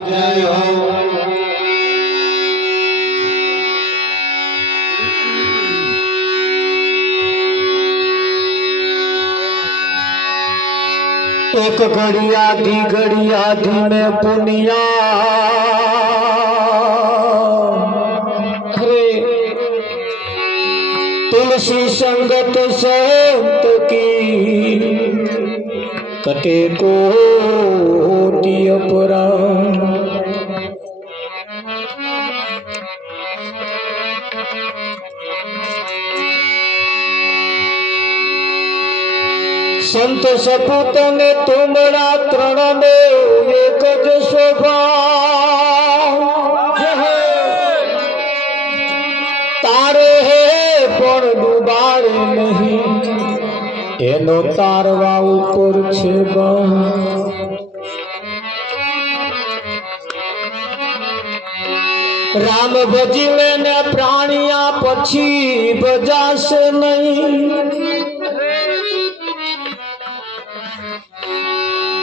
जय हो। एक घड़िया धी में पुनिया तुलसी संगत संत की कटे कोटि अपराध। संत सपूत ने तुमरा त्रण ने एक ज स्वभाव तारे है पण डूबाड़े नहीं एनो तारवा ऊपर छे राम भजिले ने प्राणिया पछी बजासे नहीं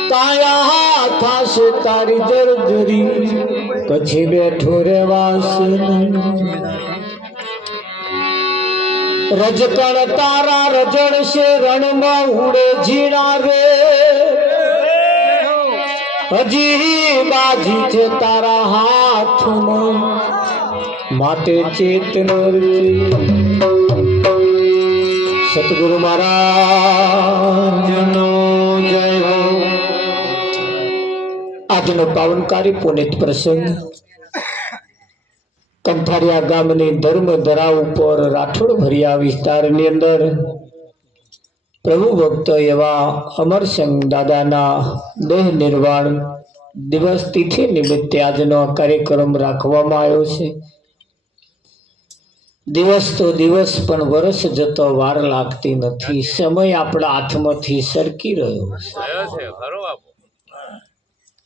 काया हाथ से तारी जर्जरी कछी बैठो रेवास रजकण तारा रजण से रण में उड़े झीणा रे हजी बाजी छे तारा हाथ में माते चेतन सतगुरु महाराज नो जय हो। આજનો પાવનકારી પુનિત પ્રસંગ કંઠારિયા ગામની ધર્મધરા ઉપર રાઠોડ ભર્યા વિસ્તારની અંદર પ્રભુ ભક્ત એવા અમરસિંહ દાદાના દેહ નિર્વાણ દિવસ તિથિ નિમિત્તે આજનો આ કાર્યક્રમ રાખવામાં આવ્યો છે। દિવસ તો દિવસ પણ વર્ષ જતો વાર લાગતી નથી, સમય આપણા હાથમાંથી સરકી રહ્યો છે।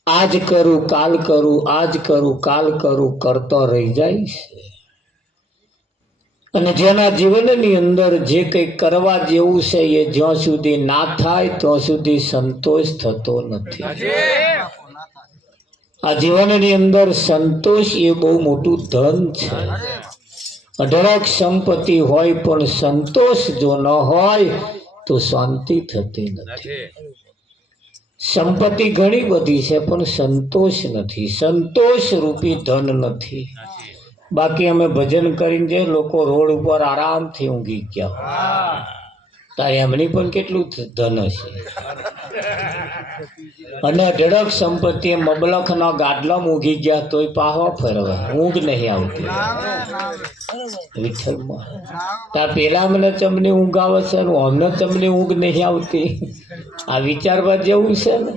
आज करूं काल करूं आज करूं काल करूं करतो रही जाए अने जेना जीवननी अंदर जे कई करवा जेवुं छे ए ज्यां सुधी ना थाय त्यां सुधी संतोष थतो नथी। आ जीवननी अंदर संतोष ए बहु मोटुं धन छे। अढळक संपत्ति होय पण संतोष जो न होय तो शांति थती नथी। संपत्ति घणी बधी है पण संतोष नहीं, संतोष रूपी धन नहीं। बाकी अमे भजन करीने जे लोको रोड पर आराम थी ऊँघी गया तारे एमनी पण केटलुं धन हशे अने अढळक संपत्ति मबलखना गाडलामां ऊँघी गया तोय पाहो फरवा ऊँघ नहीं आवती। विठ्ठल त्या पेला मने तमने ऊँघ आवे छे ने अમને तमने ऊँघ नहीं आवती। आ विचारवा जेवुं छे ने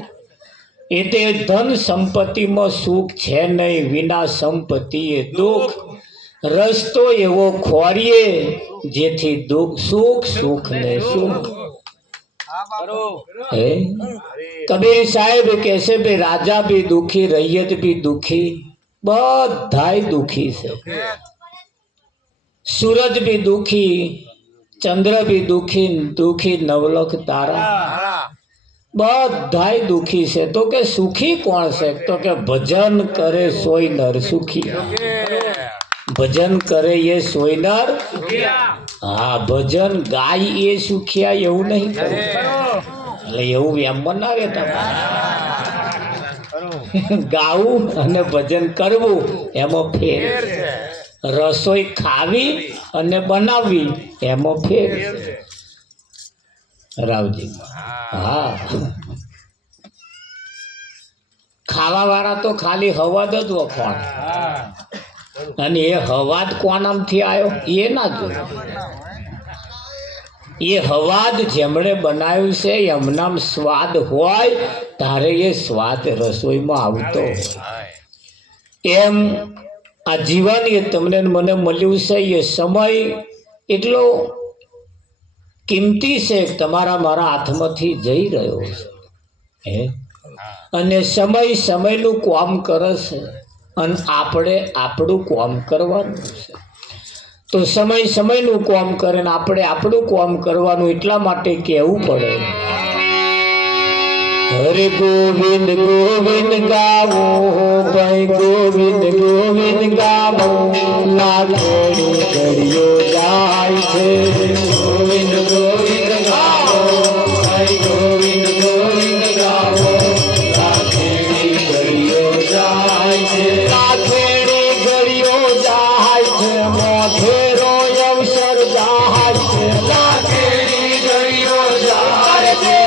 एते धन संपत्ति में सुख छे नहीं, विना संपत्ति ए दुख। रस्तो एवो खोरिए जेथी दुख सुख सुख ने सुख। कबीर साहेब कैसे भी राजा भी दुखी रैयत भी दुखी बधाई दुखी से। सूरज भी दुखी चंद्र भी दुखी दुखी नवलख तारा बधाई दुखी से। तो के सुखी कौन से तो के भजन करे सोई नर सुखी। भजन करे ये सोई नर हाँ भजन गाय ये सुखिया एवं नहीं करे એટલે એવું એમ બનાવે ગાવું અને ભજન કરવું એમાં ફેર છે। રસોઈ ખાવી અને બનાવવી એમાં ફેર છે। રાવજી हाँ खावा वाला तो खाली हवाद ज वखोण अने ए हवाद कोनामथी आयो ए ना जो ये हवाद जेमणे बनाव्युं छे एमनाम स्वाद होय तारे ये स्वाद रसोई में आवतो होय। एम आ जीवन ये तमने मने मळ्युं छे ये समय एटलो किमती से तमारा मारा हाथमांथी जई रह्यो छे अने समय समयनुं काम करे छे अने आपणे आपणुं काम करवानुं छे। तो समय समयनुं काम करे ने आपणे आपणुं काम करवानुं। એટલા માટે કહેવું પડે હરે ગોવિંદ ગોવિંદ ગાવો ભાઈ ગોવિંદ ગોવિંદ ગાવો લાખોની ઘડીઓ જાય છે ગોવિંદ ગોવિંદ ગાવો ભાઈ ગોવિંદ ગોવિંદ ગાવો લાખોની ઘડીઓ જાય છે લાખોની ઘડીઓ જાય છે મોઢેરો અવસર જાય છે લાખોની ઘડીઓ જાય છે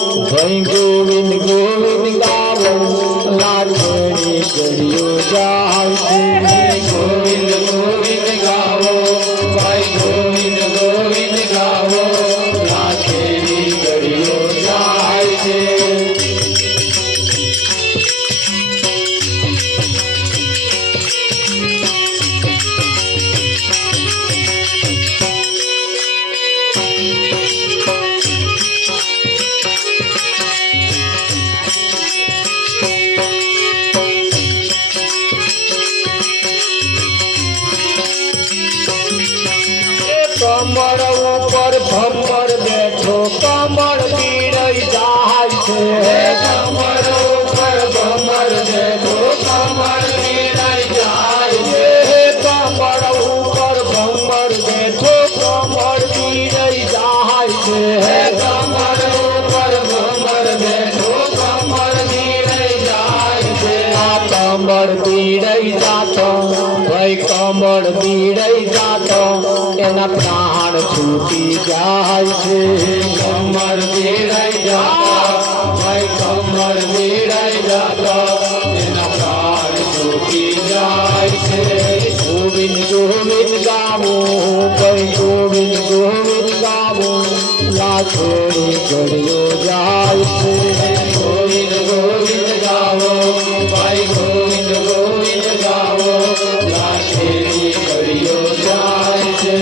ગોવિંદ ગોવિંદ ગાવો લાખોની ઘડીઓ જાય છે ગોવિંદ ગોવિંદ ગાવો ભાઈ ગોવિંદ ગોવિંદ ગાવો લાખોની ઘડીઓ જાય છે કમળ ઉપર ભમર બેઠો કમળ પીડાઈ જાય છે કમળ ઉપર ભમર બેઠો કમળ પીડાઈ જાય છે કમળ ઉપર ભમર બેઠો કમળ પીડાઈ જાય છે કમળ ઉપર ભમર બેઠો કમળ પીડાઈ જાય છે આ કમળ પીડાઈ જાતો ભાઈ કમળ પીડાઈ જાતો એના પ્રાણ છૂટી જાય છે કમળ પીડાઈ જાતો ભાઈ કમળ પીડાઈ જાતો એના પ્રાણ છૂટી જાય છે ગોવિંદ ગોવિંદ ગાવો ભાઈ ગોવિંદ ગોવિંદ ગાવો લાખોની ઘડીઓ જાય છે ગોવિંદ ગોવિંદ ગાવો ભાઈ ગોવિંદ ગોવિંદ ગાવો લાખોની ઘડીઓ જાય છે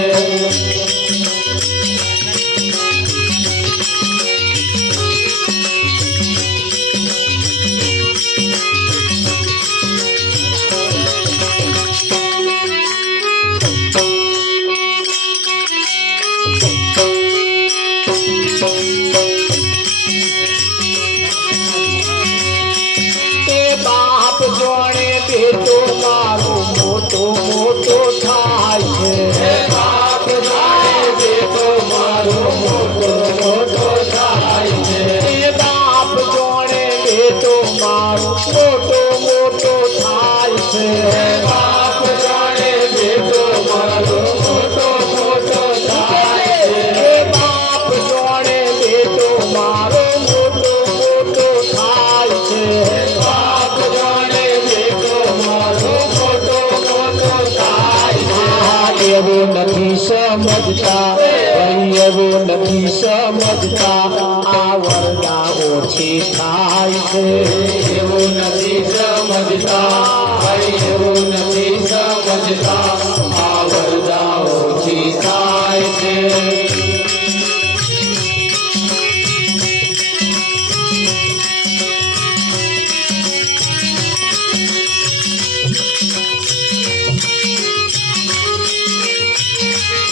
બાપ જોડે બેટો મારો મોટો મોટો થાય છે બાપ જોડે બેટો મારો મોટો મોટો થાય છે બાપ જોડે બેટો મારો મોટો મોટો થાય છે બાપ જોડે બેટો મારો મોટો મોટો થાય છે બાપ જોડે બેટો મારો મોટો મોટો થાય છે એવું નથી સમજતા ભાઈ એવું નથી સમજતા આ વરદા ઓછી થાય છે એવું નથી સમજતા ભાઈ એવું નથી સમજતા આ વરદા ઓછી થાય છે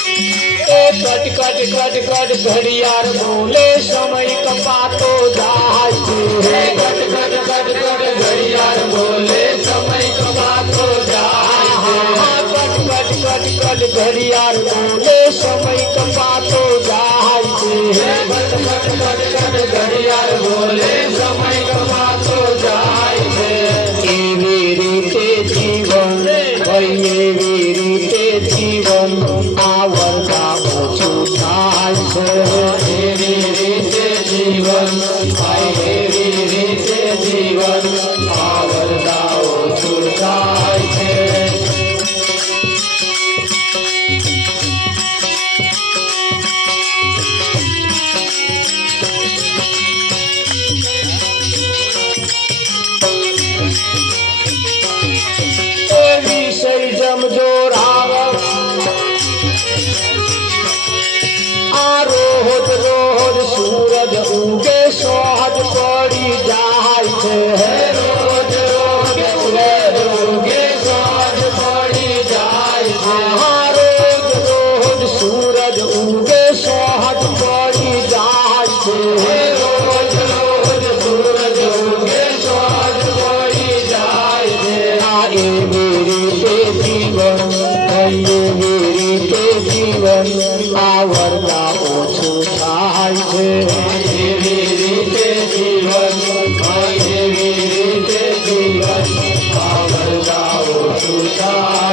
કટ કટ કટ કટ ઘડિયાળ બોલે સમય કપાતો જાય છે કટ કટ કટ કટ ઘડિયાળ બોલે સમય કપાતો જાય છે કટ કટ કટ કટ ઘડિયાળ બોલે સમય કપાતો જાય છે કટ કટ કટ કટ ઘડિયાળ બોલે સમય કપાતો જાય છે એવી રીતે જીવન ભાઈ એવી રીતે જીવન આ વરદા ઓછું થાય છે એવી રીતે જીવન ભાઈ એવી રીતે જીવન આ વરદા ઓછું થાય છે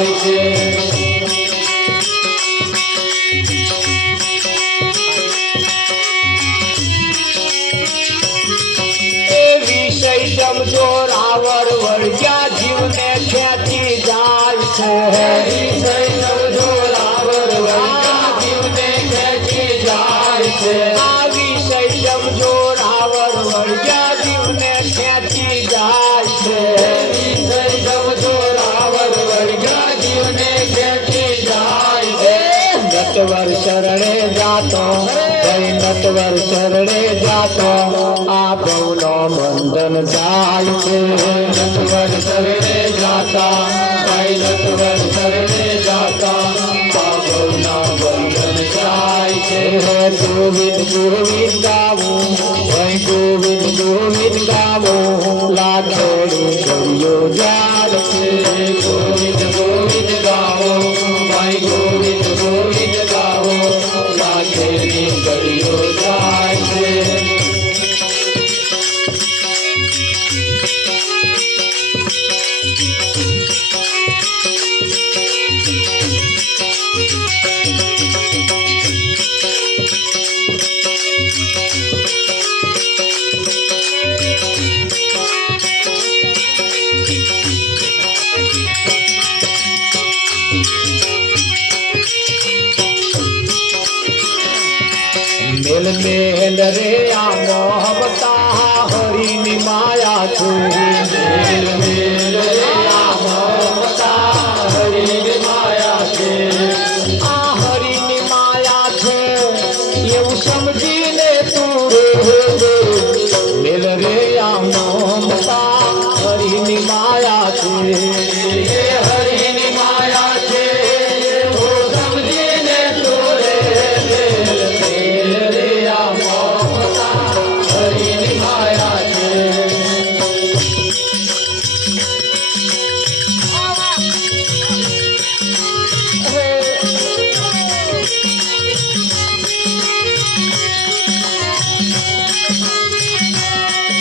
જાય છે. વિષય સમજો રાવણ વળગ્યા જીવને ખેંચી જાય છે. વિષય સમજો રાવણ વળગ્યા જીવને ખેંચી જાય છે. આ વિષય સમજો રાવણ વળગ્યા જીવને ખેંચી જાય છે. વિષય સમજો રાવણ વળગ્યા જીવને ખેંચી જાય છે. નટવર શરણે જાતો નટવર શરણે જાતો આ ભવનો બંધન જાય છે. નટવર શરણે જાતા નટવર શરણે જાતા આ ભવનો બંધન જાય છે. ગોવિંદ ગોવિંદ ગાવું ભાઈ ગોવિંદ ગોવિંદ ગાવું લાખોડી ગયો જાર છે. ગોવિંદ ગોવિંદ ગાવો ભાઈ ગોવિંદ ગોવિંદ ગાવો લાખોડી ગયો જાય છે. મેલ મેલ રે આ મોહબતા હરિની માયા છે. મેલ મેલ રે આ મોહબતા હરિની માયા છે. આ હરિની માયા છે એવું સમજીને તું રે. મેલ રે આ મોહબતા હરિની માયા છે. હરિની માયા છે એવું સમજીને તું રે.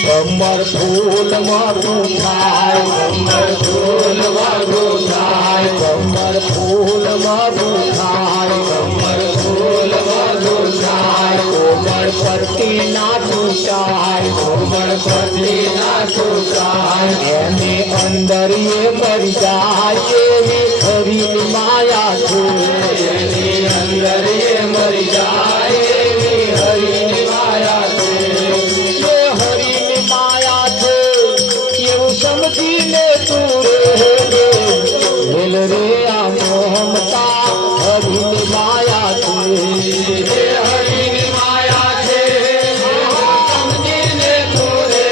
કમર ફૂલ મારું થાય કમર ફૂલ મારું થાય કમર ફૂલ મારું થાય કમર ફૂલ મારું થાય. કોમળ પરથી ના તૂટાય કોમળ પરથી ના તૂટાય. એની અંદર એ મરી જાય એવી હરિની માયા છે. એની અંદર એ મરી જાય એવી હરિની માયા છે. સમજીને તું રે. મેલ રે આ મોહમતા હરિની માયા છે. હરિની માયા છે સમજીને તું રે.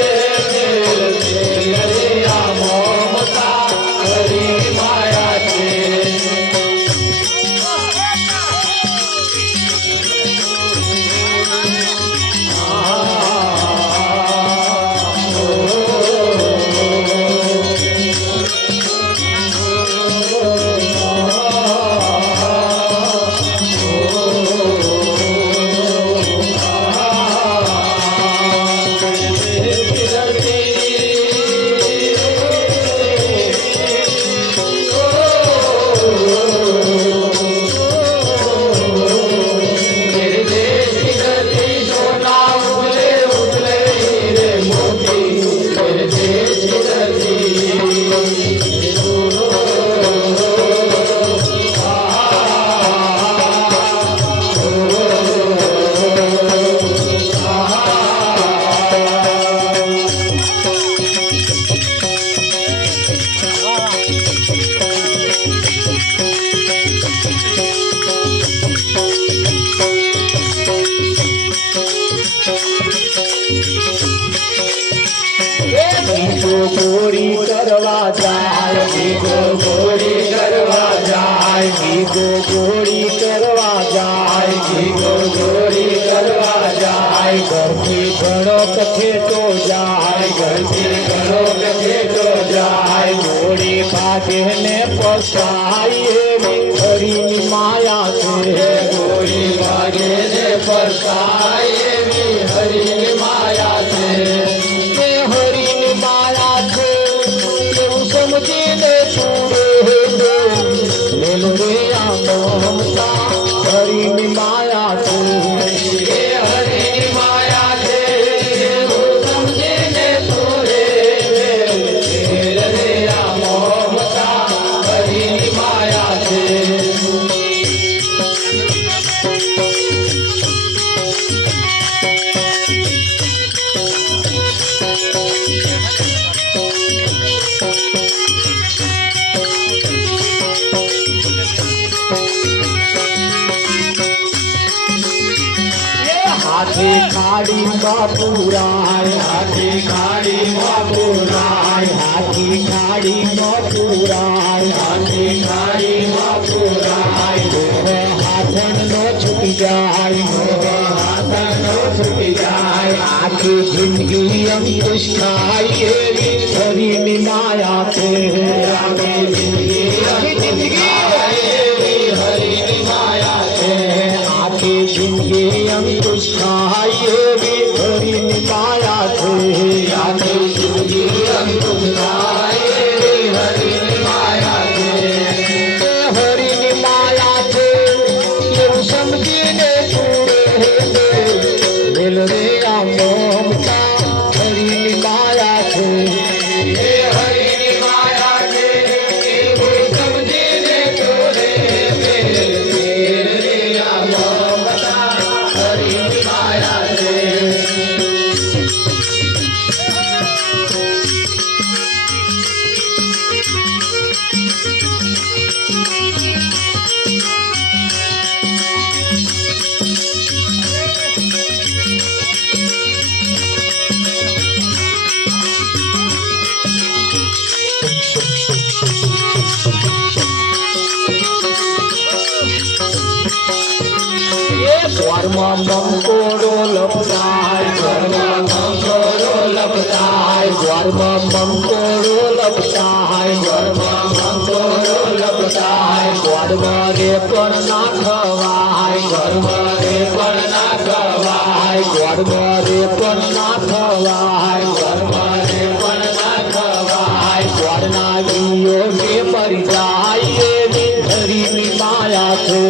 મેલ રે આ મોહમતા હરિની માયા છે. ગોળી કરવા જાય ગોળી કરવા જાય ગોળી કરવા જાય ગોળી કરવા જાય. ઘરથી ઘણો કથેતો જાય ઘરથી ઘણો કથેતો જાય. ગોળી ભાગે ને પસાય એવી હરિની માયા છે. ગોળી ભાગે ને પસાય એવી હરિની માયા છે. હરિની માયા છે એવું સમજીને તું રે. हाथी खाड़ी मपुराय हाथी खाड़ी मपुराय हाथी खाड़ी मपुराय हाथी खाड़ी मपुराय हाथन नो छुटी जाय हाथन नो छुटी जाय आखी जिंदगी अंकुश खाई एवी हरि माया थे आखी जिंदगी हरि माया थे आखी जिंदगी अंकुश खाई एवी हरि माया थे आखी जिंदगी अंकुश खाई एवी हरि माया थे हरि माया थे ये समझने पूरे मिल रे ममता हरि माया थे हरि माया थे वो समझने पूरे मिल रे ममता हरि माया थे ઘરમાં મંકોડો લપટાય ઘરમાં મંકોડો લપટાય ઘરમાં મંકોડો લપટાય ઘરમાં મંકોડો લપટાય ઘરમાં રે પણ ના ખવાય ઘરમાં રે પણ ના ખવાય ઘરમાં રે પણ ના ખવાય ઘરમાં રે પણ ના ખવાય ઘરના વિયો કે મરી જાય એવી હરિની માયા છે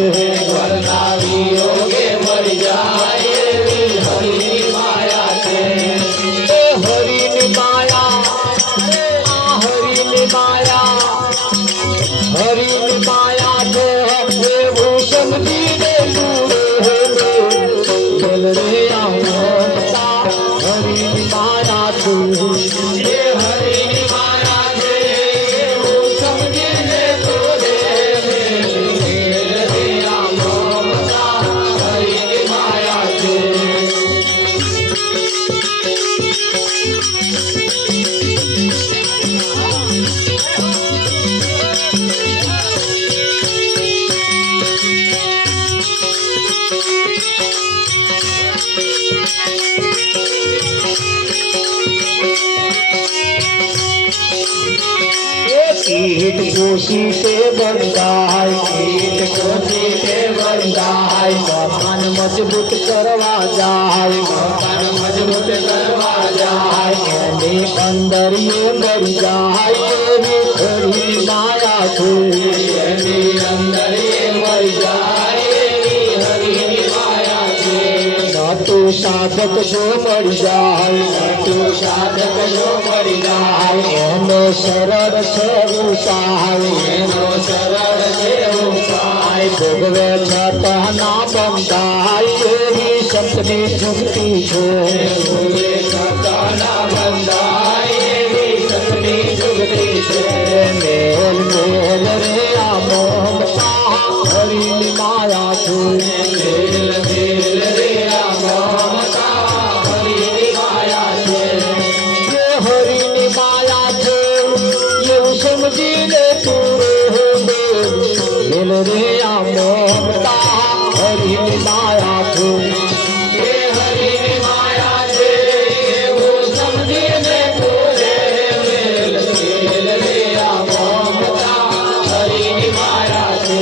ઘરના વિયો કે મરી જાય એવી હરિની માયા છે એ હરિની માયા આ હરિની માયા હરિની માયા છે એવું સમજીને બોલ રે આવતા હરિની માયા છે એ હરિની માયા છે એવું સમજીને બોલે રે આવતા હરિની માયા છે कीट कोशी से बंधाय कीट कोशी से बंधाय मकान मजबूत करवा जाय मकान मजबूत करवा जाय एने अंदर ये मर जाय एवी हरि माया छे एने अंदर ये मर जाय एवी हरि माया छे न तो साधक जो मर जाय न तो साधक जो मर जाय एनो सरળ છે ઉપાય એનો સરળ છે ઉપાય ભોગવે છતાં ના બંધાય એવી સંતની મુક્તિ છે ભોગવે છતાં ના બંધાય એવી સંતની મુક્તિ છે મેલ મેલ રે આ મમતા હરિની માયા છે મેલ મેલ રે આ મમતા હરિની માયા છે એ હરિની માયા છે એવું સમજીને પૂરો મિલ રે આ મમતા હરિની માયા છે એ હરિની માયા છે એવું સમજીને પૂરે મિલ રે આ મમતા હરિની માયા છે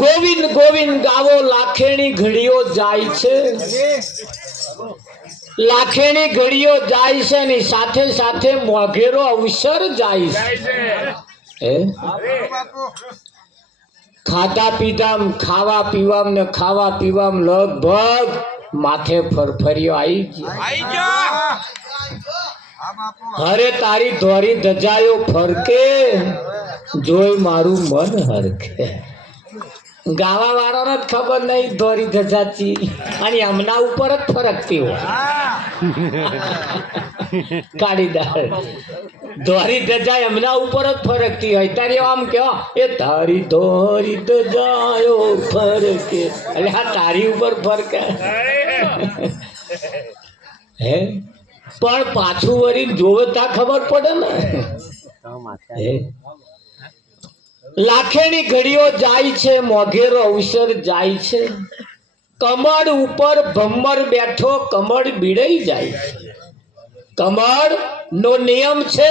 ગોવિંદ ગોવિંદ ગાવો લાખેણી ઘડીઓ જાય છે લાખેની ઘડીઓ જાય છે ને સાથે સાથે મોઘેરો અવસર જાય છે. હે ખાધા પીધામ ખાવા પીવામ ને ખાવા પીવામ લગભગ માથે ફરફરિયો આવી ગયો. હરે તારી ધોરી ધજાયો ફરકે જોઈ મારું મન હરકે. ગાવા વાળાને જ ખબર નહીં ધોરી ધજાતી અને હમણાં ઉપર જ ફરકતી હોય. કાળીદાર ધોરી ધજા એમના ઉપર જ ફરકતી હોય તારી આમ કે એ તારી ધોરી ધજાયો ફરકે એટલે હા તારી ઉપર ફરકે. હે પણ પાછું વળી જોવે તા ખબર પડે ને. લાખેની ઘડીઓ જાય છે મોઘેરો અવસર જાય છે. કમળ ઉપર ભમ્મર બેઠો કમળ બીડાઈ જાય છે. કમળ નો નિયમ છે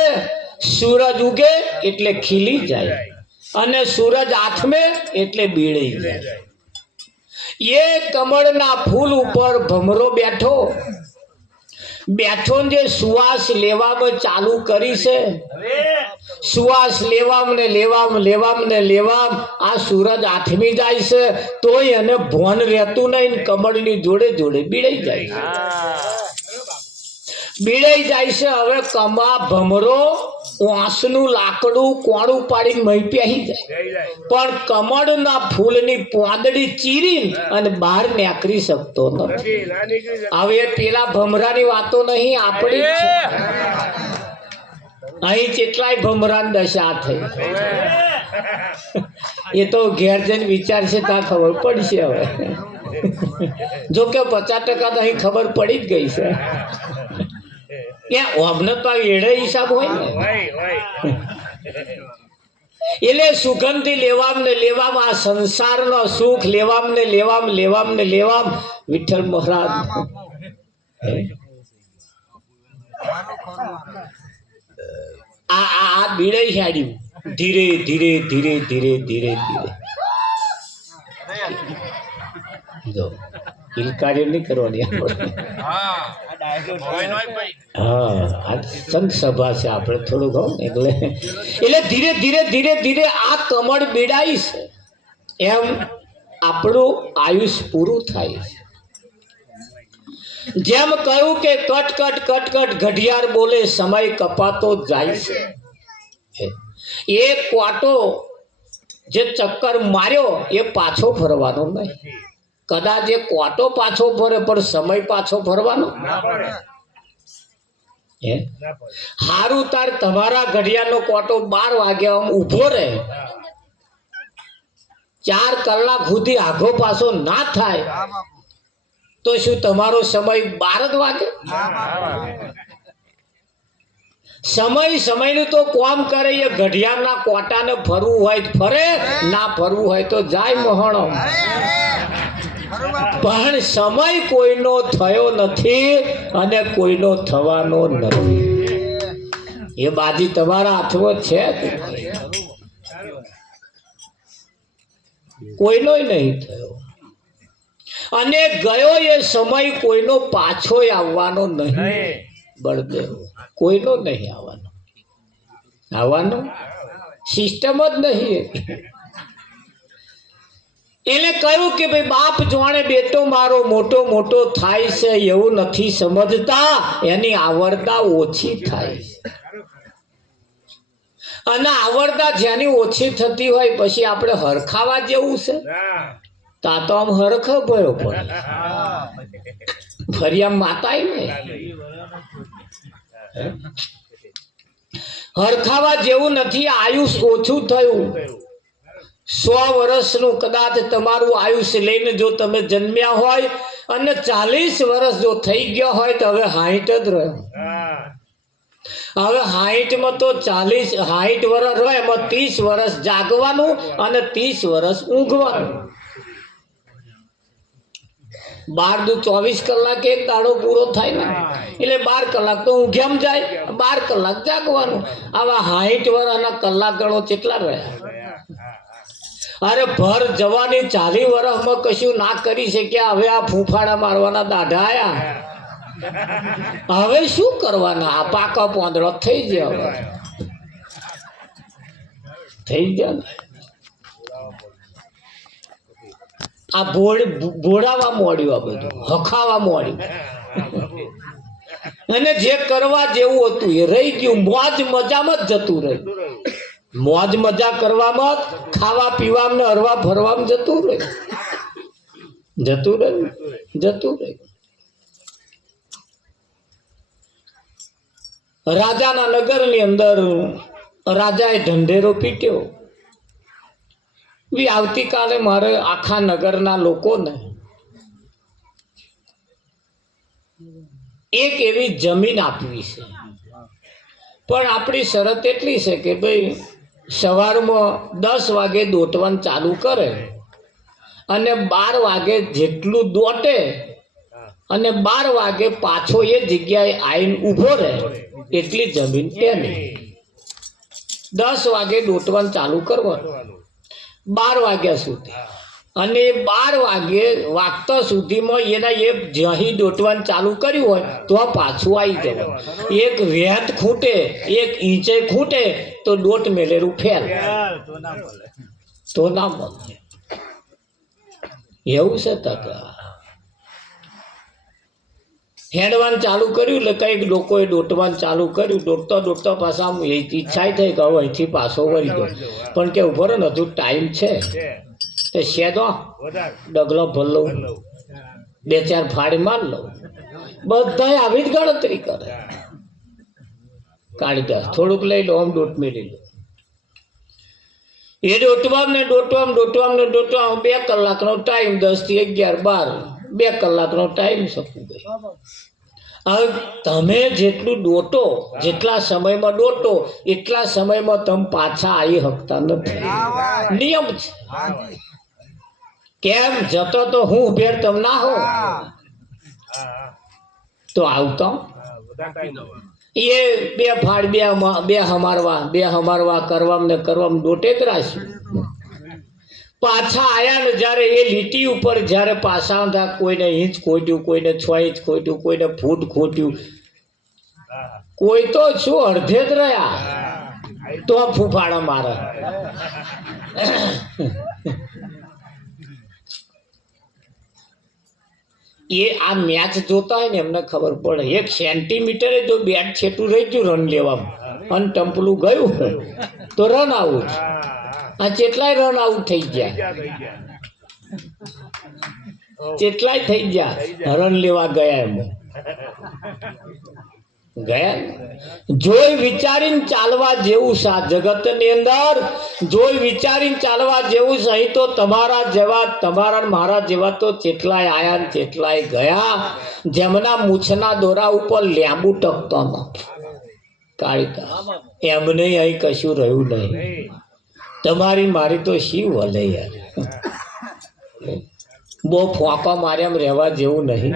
સૂરજ ઉગે એટલે ખીલી જાય અને સૂરજ આથમે એટલે બીડાઈ જાય. એ કમળના ફૂલ ઉપર ભમરો બેઠો બેઠો જે સુવાસ લેવામાં ચાલુ કરી છે. સુવાસ લેવામ ને લેવામ લેવામ ને લેવામ આ સૂરજ આથમી જાય છે તોય એને ભોન રહેતું નહીં. કમળની જોડે જોડે બીડાઈ જાય છે. બીડાઈ જાય છે. હવે કમા ભમરો વાંસનું લાકડું કોણું પાડીને મહી પ્યાહી જાય પણ કમળના ફૂલની પોંદડી ચીરી અને બહાર નીકળી શકતો નથી. હવે પેલા ભમરાની વાતો નહીં આપણી અહીં કેટલાય ભમરાન દશા થઈ. એ તો ઘેર જઈને વિચારશે ત્યાં ખબર પડશે. હવે જો કે 50% અહીં ખબર પડી જ ગઈ છે. અમને તો એડે હિસાબ હોય ને એટલે સુગંધી લેવામ ને લેવામ આ સંસારનો સુખ લેવામ ને લેવામ લેવામ ને લેવામ. વિઠ્ઠલ મહારાજ આ બીડાઈ છાડ્યું ધીરે ધીરે ધીરે ધીરે ધીરે ધીરે. જો ઇલકાર્ય નહીં કરવાની હા સંત સભા છે આપણે થોડું કહું એટલે ધીરે ધીરે ધીરે ધીરે આ કમળ બીડાઈ છે એમ આપણું આયુષ પૂરું થાય છે. જેમ કહ્યું કે કટ કટ કટ કટ ઘડિયાળ બોલે સમય કપાતો જાય છે. એક ક્વાટો જે ચક્કર માર્યો એ પાછો ફરવાનો નહીં. કદાચ એ ક્વાટો પાછો ફરે પણ સમય પાછો ફરવાનો. હારું તાર તમારા ઘડિયાળનો ક્વાટો 12 વાગ્યા આમ ઊભો રહે 4 કલાક સુધી આઘો પાછો ના થાય તો શું તમારો સમય 12 જ વાગે? સમયનું તો કામ કરે. એ ઘડિયાળના કોટાને ફરવું હોય ફરે ના ફરવું હોય તો જાય મહોણો. પણ સમય કોઈનો થયો નથી અને કોઈનો થવાનો નથી. એ બાજી તમારા હાથમાં છે. કોઈનો નહીં થયો અને ગયો એ સમય કોઈનો પાછો આવવાનો નહીં. બળદેવ કોઈનો નહીં આવવાનો સિસ્ટમ જ નહીં. એને કહ્યું કે ભાઈ બાપ જાણે બેટો મારો મોટો મોટો થાય છે એવું નથી સમજતા. એની આવડતા ઓછી થાય છે અને આવડતા જેની ઓછી થતી હોય પછી આપણે હરખાવા જેવું છે. તા તો આમ હરખો ભયો પડે ફરિયામ માતાય ને હરખાવા જેવું નથી. આયુષ ઓછું થયું. 100 વર્ષનું કદાચ તમારું આયુષ્ય લઈને જો તમે જન્મ્યા હોય અને 40 વર્ષ જો થઈ ગયા હોય તો હવે 60 જ રહ્યો. હવે 60માં તો 60 વર્ષ રહે એમાં 30 વર્ષ જાગવાનું અને 30 વર્ષ ઊંઘવાનું. 12 દુ 24 કલાક એક દાડો પૂરો થાય ને એટલે 12 કલાક તો ઊંઘ્યામ જાય 12 કલાક જાગવાનું. આવા 60 વર્ષના કલાક ગણો કેટલા રહ્યા. અરે ભર જવાની 40 વર્ષમાં કશું ના કરી શક્યા. હવે આ ફૂફાડા મારવાના દાઢા આયા હવે શું કરવાના? આ પાકા પોંદડો થઈ ગયા, થઈ ગયા ને. આ ભોળાવા મોડ્યું, આ બધું હખાવા મોડ્યું. અને જે કરવા જેવું હતું એ રહી ગયું. મોજ મજામાં જ જતું રહ્યું. મોજ મજા કરવામાં, ખાવા પીવામાં, હરવા ફરવામાં જતું રહ્યું. જતું રહ્યું, જતું રહ્યું. રાજાના નગરની અંદર રાજાએ ઢંઢેરો પીટ્યો. આવતીકાલે મારે આખા નગરના લોકોને એક એવી જમીન આપવી છે, પણ આપણી શરત એટલી છે કે ભાઈ સવારમાં 10 વાગે દોટવાનું ચાલુ કરે અને 12 વાગે જેટલું દોટે અને 12 વાગે પાછો એ જગ્યાએ આવીને ઊભો રહે એટલી જમીન એની. 10 વાગે દોટવાનું ચાલુ કરવાનું 12 વાગ્યા સુધી, અને 12 વાગે વાગતા સુધીમાં એના એ જ્યાં દોટવાનું ચાલુ કર્યું હોય તો પાછું આવી જવાનું. એક વેત ખૂટે, 1 ઇંચે ખૂટે તો દોટ મેલેરું ફેલ તો ના મળે. એવું છે તક. હેડવાનું ચાલુ કર્યું એટલે કંઈક લોકોએ દોટવાનું ચાલુ કર્યું. દોટતા દોટતા પાછા ઈચ્છા થઈ કે હવે અહીંથી પાછો વળી ગયો, પણ કે ઉભો ને હજુ ટાઈમ છે તો શેદો ડગલો ભર લઉં, 2-4 ફાડી માર લઉં. બધા આવી જ ગણતરી કરે. કાઢી દે, થોડુંક લઈ લો, આમ દોટ મેળી લો. એ દોટવામ ને 2 કલાકનો ટાઈમ, 10 થી 11, 12, 2 કલાકનો ટાઈમ સપું ગયો. હવે તમે જેટલું દોટો, જેટલા સમયમાં દોટો એટલા સમયમાં તમે પાછા આવી શકતા નથી. નિયમ છે. કેમ? જતો તો હું ભેર તમ ના હો તો આવતો એ 2 ફાડ 2 હમારવા કરવામાં દોટે જ રાખ્યું. પાછા આયા ને જ્યારે એ લીટી ઉપર જ્યારે પાછા હતા, કોઈને ઇંચ ખોટ્યું, કોઈને 6 ઇંચ ખોટ્યું, કોઈને ફૂટ ખોટ્યું, કોઈ તો શું અડધે જ રહ્યા તો ફૂફાડા મારે. એ આ મેચ જોતા હોય ને એમને ખબર પડે. 1 સેન્ટીમીટરે જો બેટ છેટું રહી ગયું રન લેવામાં અને ટમ્પલું ગયું તો રન આઉટ. આ કેટલાય રન આઉટ થઈ ગયા, કેટલાય થઈ ગયા રન લેવા ગયા. એમ ગયા. જોઈ વિચારીને ચાલવા જેવું છે આ જગતની અંદર. જોઈ વિચારીને ચાલવા જેવું છે. અહીં તો તમારા જેવા, તમારા મારા જેવા તો કેટલાય આયા ને કેટલાય ગયા, જેમના મૂછના દોરા ઉપર લેંબુ ટકતો નથી. કાળીકા એમને અહીં કશું રહ્યું નહીં. તમારી મારી તો શી વલે યાર. બહુ ફોંકા માર્યામ રહેવા જેવું નહીં,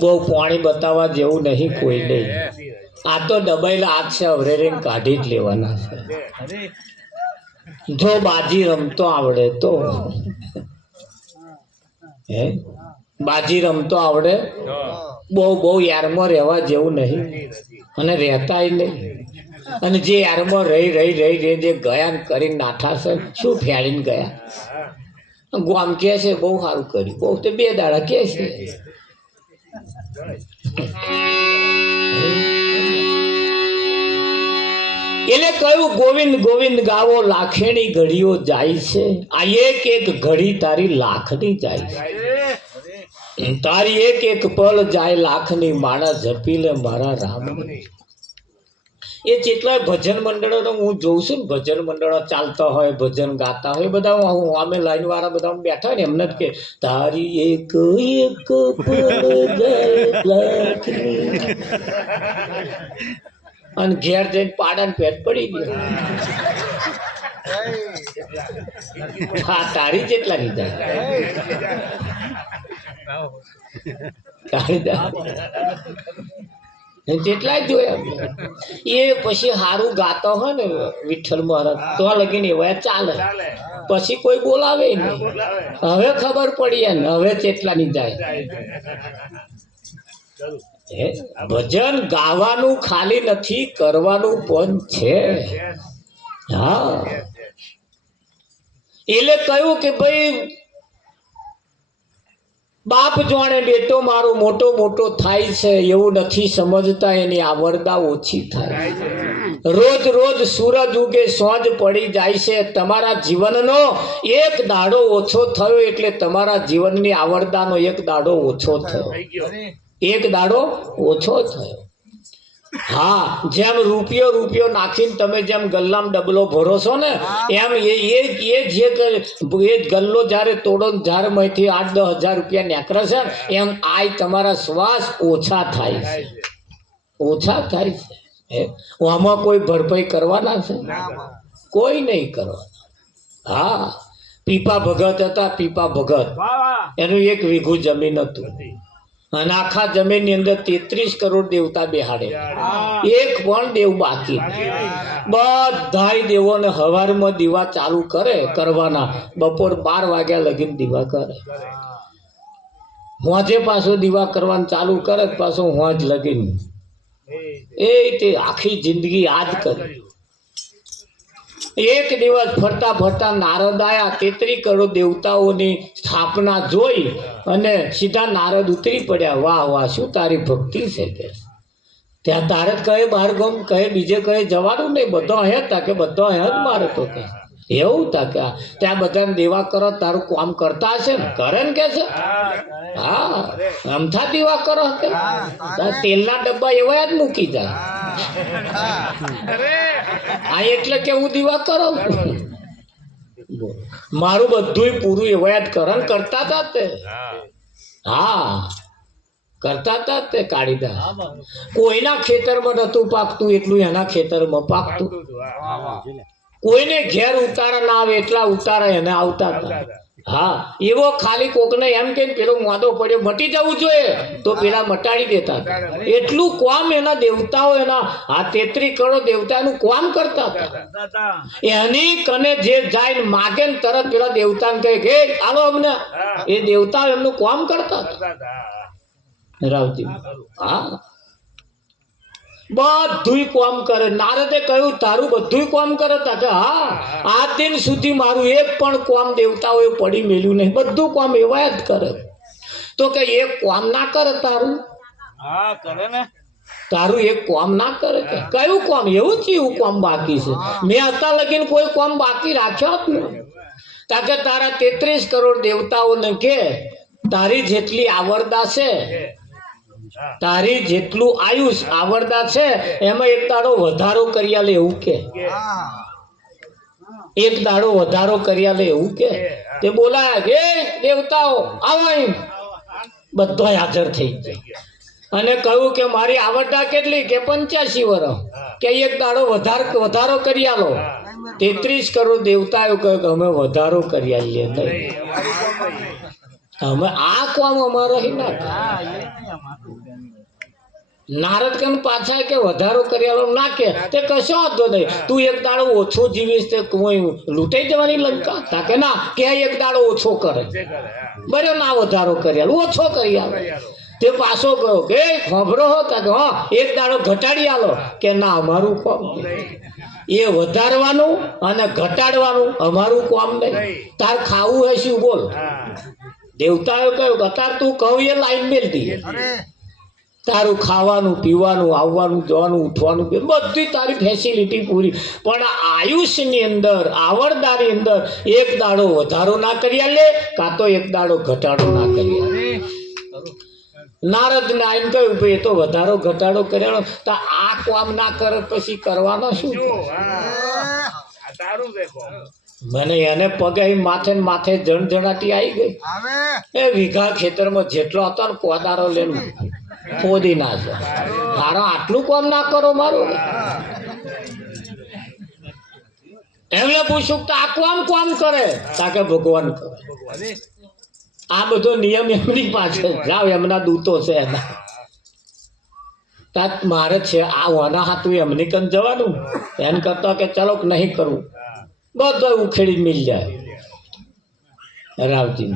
બહુ પાણી બતાવવા જેવું નહીં કોઈ નહીં. આ તો ડબાયેલા હાથ છે, અવરેરીને કાઢી જ લેવાના છે. જો બાજી રમતો આવડે તો, હે બાજી રમતો આવડે, બહુ યારમાં રહેવા જેવું નહીં અને રહેતાય નહીં. અને જે યારમાં રહી જે ગયા ને કરીને નાઠા છે, શું ફેડીને ગયા. ગામ કે છે બહુ સારું કર્યું, બહુ તો 2 દાડા કે છે. એટલે કહ્યું ગોવિંદ ગોવિંદ ગાવો લાખેની ઘડીઓ જાય છે, આ એક ઘડી તારી લાખની જાય છે. તારી એક પલ જાય લાખની, માળા જપી લે મારા રામની. એ જેટલા ભજન મંડળો હું જોઉં છું ને, ભજન મંડળો ચાલતા હોય, ભજન ગાતા હોય, બધા અમે લાઈન વાળા બધા બેઠા હોય ને એમને જ કે તારી એક અને ઘેર જઈને પાડા ને પેટ પડી ગયો. હા તારી જેટલા કીધા તેટલા જ જોયા. એ પછી સારું ગાતો હોય ને વિઠ્ઠલ મહારાજ તો લગીને એવા ચાલે, પછી કોઈ બોલાવે નહીં. હવે ખબર પડી ને હવે તેટલાની જાય. ભજન ગાવાનું ખાલી નથી, કરવાનું પણ છે. હા, એટલે કહ્યું કે ભાઈ બાપ જાણે બેટો મારો મોટો મોટો થાય છે એવું નથી સમજતા, એની આવરદા ઓછી થાય. રોજ રોજ સૂરજ ઉગે સોંજ પડી જાય છે. તમારા જીવનનો એક દાડો ઓછો થયો એટલે તમારા જીવનની આવરદાનો એક દાડો ઓછો થયો, એક દાડો ઓછો થયો. હા, જેમ રૂપિયો નાખીને તમે જેમ ગલ્લામાં ડબલો ભરો છો ને, એમ એ ગલ્લો જ્યારે તોડો જ્યારે માંથી 8-10 હજાર રૂપિયા નીકળે છે, એમ આ તમારા શ્વાસ ઓછા થાય છે, ઓછા થાય છે. આમાં કોઈ ભરપાઈ કરવાના છે? કોઈ નહીં કરવાના. હા, પીપા ભગત હતા. પીપા ભગત એનું 1 વીઘું જમીન હતું અને આખા જમીનની અંદર 33 કરોડ દેવતા બેહાડે, એક પણ દેવ બાકી. બધાય દેવોને હવારમાં દીવા ચાલુ કરવાના, બપોર 12 વાગ્યા લગીને દીવા કરે. હોજે પાછો દીવા કરવાનું ચાલુ કરે, પાછો હોજ લગીને. તે આખી જિંદગી આ જ કરી. એક દિવસ ફરતા ફરતા નારદ આયા. 33 કરોડ દેવતાઓની સ્થાપના જોઈ અને સીધા નારદ ઉતરી પડ્યા. વાહ વાહ, શું તારી ભક્તિ છે કે. ત્યાં તારદ કહે બહાર ગામ કહે બીજે કહે જવાનું નહીં, બધો અહીંયા તા કે બધો અહીંયા જ મારે તો કે એવું તા કે ત્યાં બધાને દેવા કરો, તારું કામ કરતા હશે ને? કરે ને કે છે. હા, અમથા દેવા કરો કે તેલના ડબ્બા એવા જ મૂકી જાય. આ એટલે કે હું દીવા કરો, મારું બધું પૂરું એવા જ કરે કરતા હતા તે. હા, કરતા હતા તે. કાઢીદાસ કોઈના ખેતરમાં નતું પાકતું એટલું એના ખેતરમાં પાકતું. કોઈને ઘેર ઉતારા ના આવે એટલા ઉતારા એને આવતા હતા. હા, એવો ખાલી કોકને એમ કે પેલો મોદો પડ્યો મટી જવું જોઈએ તો પેલા મટાડી દેતા હતા. એટલું કામ એના દેવતાઓ, એના 33 કરોડ દેવતાનું કામ કરતા હતા. એની કને જે જાય માગે ને તરત પેલા દેવતાને કહે કે આલો અમને. એ દેવતાઓ એમનું કામ કરતા હતા. રાવજી, હા, બધું કામ કરે. નારદે કહ્યું તારું બધું કામ કરે તા કે હા, આ દિન સુધી મારું એક પણ કામ દેવતાઓએ પડી મેલ્યું નહીં, બધું કામ એવા જ કરે. તો કે એક કામ ના કરે તારું? હા, કરે ને. તારું એક કામ ના કરે કે કયું કામ? એવું કેવું કામ બાકી છે? મેં અત્યાર લગીને કોઈ કામ બાકી રાખ્યો જ નહીં. તાકે તારા 33 કરોડ દેવતાઓને કે તારી જેટલી આવરદા છે, તારી જેટલું આયુષ આવરદા છે, એમાં એક દાડો વધારો કરી આલે એવું કે. એક દાડો વધારો કરી આલે એવું કે. તે બોલાયા કે દેવતાઓ આવો, બધા હાજર થઈ ગયા અને કહ્યું કે મારી આવરદા કેટલી? કે 85 વર્ષ. કે એક દાડો વધારો કરી આલો. 33 કરોડ દેવતાઓ કહ્યું કે અમે વધારો કરી આલીએ નહીં, અમે આ કામ અમારો ના. નારદ કેમ પાછા કે વધારો કર્યા ના કે તે કશો વાંધો નહીં, તું એક દાડો ઓછો જીવીશ તે કોઈ લૂંટાઈ જવાની લંકા? તાકે ના કે એક દાડો ઓછો કરે, બરે ના વધારો કર્યા ઓછો કરી આલો. તે પાછો ગયો કે ખબરો હો કે હા એક દાડો ઘટાડી આલો. કે ના, અમારું કામ એ વધારવાનું અને ઘટાડવાનું અમારું કામ નહીં. તાર ખાવું હે શું બોલ? દેવતાએ કહ્યું અત્યારે તું કહું એ લાઈન મેલ દી. તારું ખાવાનું પીવાનું આવવાનું જવાનું ઉઠવાનું બધી તારી ફેસિલિટી પૂરી, પણ આયુષની અંદર આવરદાની અંદર એક દાડો વધારો ના કરી લે કાં તો એક દાડો ઘટાડો ના કરી લે. નારદ ને આઈને કહ્યું ભાઈ એ તો વધારો ઘટાડો કર્યો તો આ કામ ના કરે પછી કરવાનો શું? મને એને પગે માથે માથે જણજણાટી આવી ગઈ. એ વીઘા ખેતરમાં જેટલો હતો ને કોદારો લઈને ખોદી નાખો. મારો આટલું કામ ના કરો મારું. એમને પૂછ્યું કે આ કામ કરે? તાકે ભગવાન કરે. આ બધો નિયમ એમની પાસે જાઓ, એમના દૂતો છે એના. તાત મારે છે આ વાના હાથું એમની કન જવાનું એમ કરતા કે ચાલો નહીં કરવું બધો ઉખેડી મિલ જાય રાવજી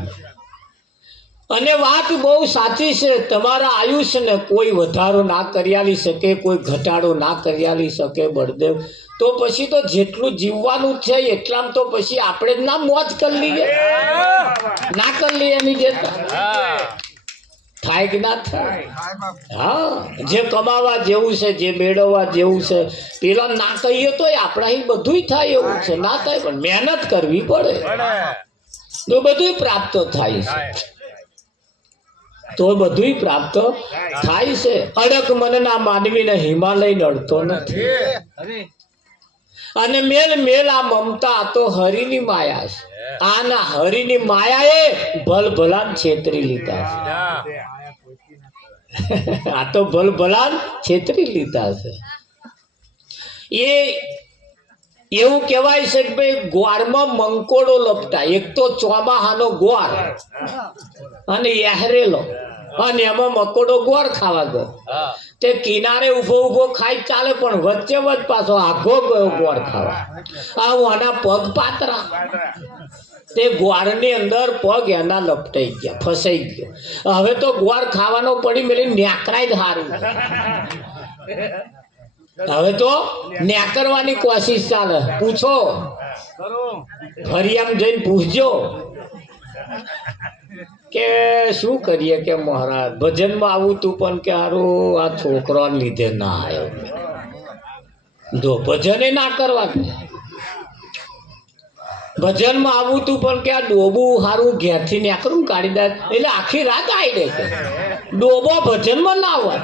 અને વાત બહુ સાચી છે તમારા આયુષ્યને કોઈ વધારો ના કરી શકે કોઈ ઘટાડો ના કરી શકે બળદેવ તો પછી તો જેટલું જીવવાનું છે એટલામાં તો પછી આપણે જ ના મોજ કરી લઈએ ના કરી લઈએ એની જેતા થાય કે ના થાય હા જે કમાવા જેવું છે જે મેળવવા જેવું છે પેલા ના કહીએ તો આપણા બધું થાય એવું છે ના થાય પણ મહેનત કરવી પડે તો બધું પ્રાપ્ત થાય છે તો બધું પ્રાપ્ત થાય છે અડક મનના માનવીને હિમાલય નડતો નથી અને મેલ મેલ આ મમતા તો હરિની માયા છે આના હરિની માયાએ ભલભલાન છેતરી લીધા છે આ તો ભલભલાન છેતરી લીધા છે એ એવું કહેવાય છે કે ભાઈ ગ્વારમાં મંકોડો લપટાય એક તો ચોમાહાનો ગ્વાર અને યાહરેલો અને એમાં મકોડો ગ્વાર ખાવા ગયો તે કિનારે ઉભો ઉભો ખાઈ ચાલે પણ વચ્ચે વચ્ચ પાછો આઘો ગયો ગ્વાર ખાવા આના પગ પાતરા તે ગ્વારની અંદર પગ એના લપટાઈ ગયા ફસાઈ ગયો હવે તો ગ્વાર ખાવાનો પડી મેલી નેકરાય જ હારું હવે તો નેકરવાની કોશિશ ચાલે પૂછો ફરી આમ જઈને પૂછજો કે શું કરીએ કે મહારાજ ભજનમાં આવું તું પણ કે હારું આ છોકરાને લીધે ના આવ્યો જો ભજને ના કરવા ભજનમાં આવું તું પણ કે આ ડોબું હારું ઘેરથી નેકરું કાઢી દે એટલે આખી રાત આવી દે કે ડોબો ભજનમાં ના આવવા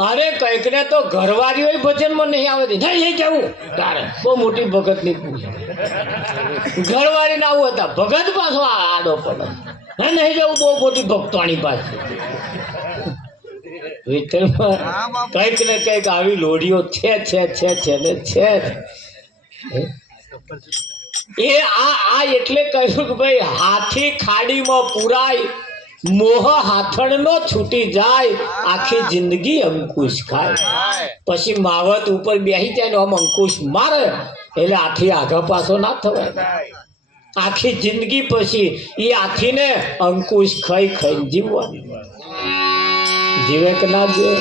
અરે કઈક ને તો ઘરવાળીઓ ભજનમાં નહીં આવે જઈ જવું તારે બહુ મોટી ભગત ની ઘરવાળી ના આવું હતા ભગત પાછો આડો પડે હે નહીં જવું બહુ મોટી ભક્તવાણી પાસે વિઠ્ઠલમાં કઈક ને કઈક આવી લોડીઓ છે ને છે એ આ એટલે કહ્યું કે ભાઈ હાથી ખાડીમાં પુરાય મોહ હાથણનો છૂટી જાય આખી જિંદગી અંકુશ ખાય પછી માવત ઉપર બેસી જાય ને આમ અંકુશ મારે એટલે હાથી આગા પાછો ના થવાય આખી જિંદગી પછી એ હાથીને અંકુશ ખાઈ ખાઈ જીવવાનું જીવે કે ના જીવે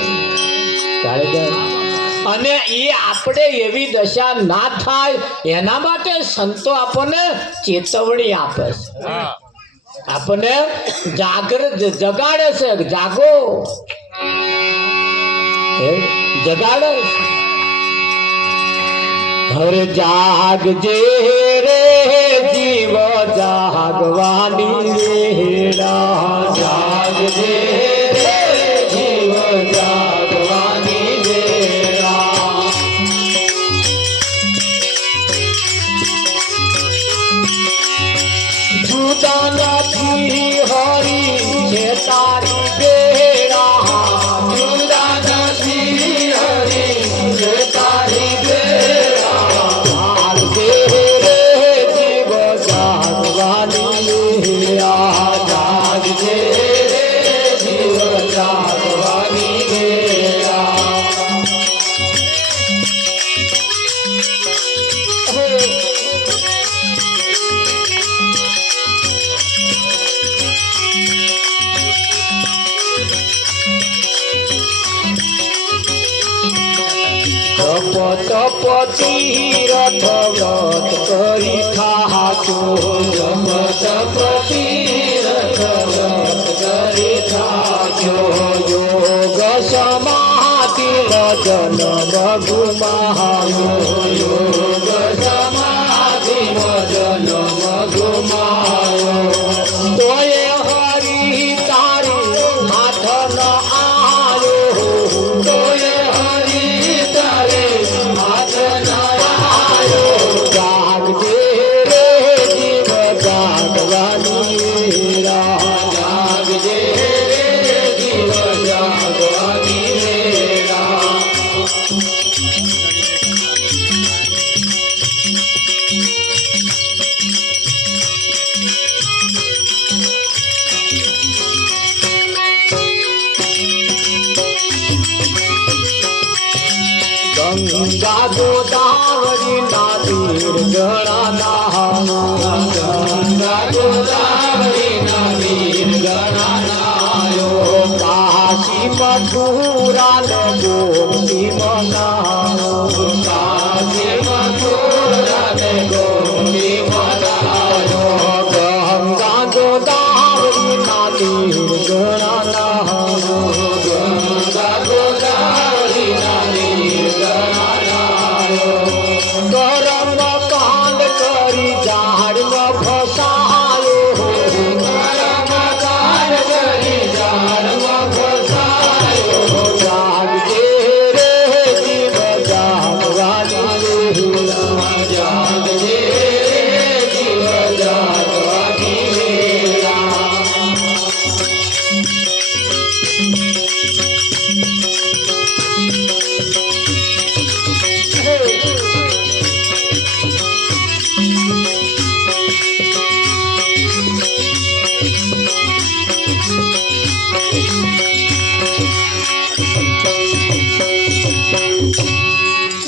અને એ આપણે એવી દશા ના થાય એના માટે સંતો આપણને ચેતવણી આપે છે આપણને જાગૃત જગાડે છે જાગો જગાડે હર જાગજે રે જીવ જાગવાની રેડા જાગજે રે જીવ જાગવાની રેડા જુદા નથી હરી છે તારી બેડા જુદા નથી હરી છે તારી બેડા જાગજે રે જીવ જાગવાની જાગજે રે જીવ જાગવાની તપતિ રથવ્રત કરી થાચો તપતિ રથવ્રત કરી થાચો યોગ સમાધિ રજન મગુમાયો યોગ સમાધિ રજન મગુમાયો તોય હરી તારી હાથ ન આયો તોય હરી તારી હાથ ન આયો જાગજે રે જીવ જાગવાની જાગજે રે જીવ જાગવાની ગંગા ગોદાવરી ના તીર ગણા નહાયો ગંગા ગોદાવરી ના તીર ગણા નહાયો કાશી મથુરા ને ગોમતી મનાયો કાશી મથુરા ને ગોમતી મનાયો ગંગા ગોદાવરી ના તીર ગણા નહાયો ગંગા ગોદાવરી ના તીર ગણા નહાયો કરમ કાંડ કરી ઝાડમાં ફસાયો કરમ કાંડ કરી ઝાડમાં ફસાયો જાગજે રે જીવ જાગવાની વેલા જાગજે રે જીવ જાગવાની વેલા